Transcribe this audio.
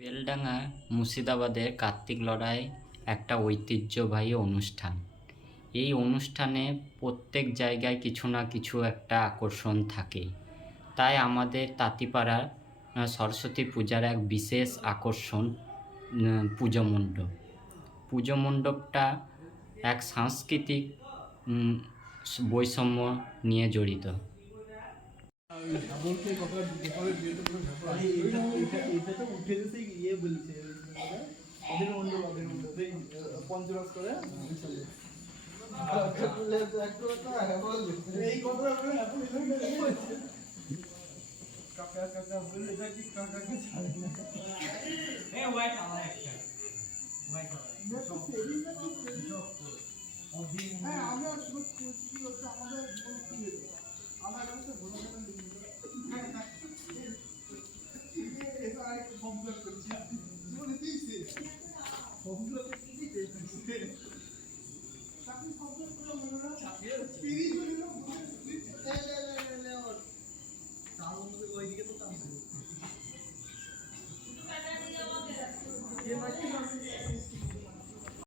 বেলডাঙা মুর্শিদাবাদের কার্তিক লড়াই একটা ঐতিহ্যবাহী অনুষ্ঠান। এই অনুষ্ঠানে প্রত্যেক জায়গায় কিছু না কিছু একটা আকর্ষণ থাকেই। তাই আমাদের তাঁতিপাড়ার সরস্বতী পূজার এক বিশেষ আকর্ষণ পুজো মণ্ডপ। পুজো মণ্ডপটা এক সাংস্কৃতিক বৈষম্য নিয়ে জড়িত। পঞ্চরাজ করে কাকা কাকা বলে দেখি কাকাকে ছাড়ে না এই হোয়াইট আমার একটা হোয়াইট হ্যাঁ আমরা শুধু কি হচ্ছে আমাদের জীবন কি আমার কাছে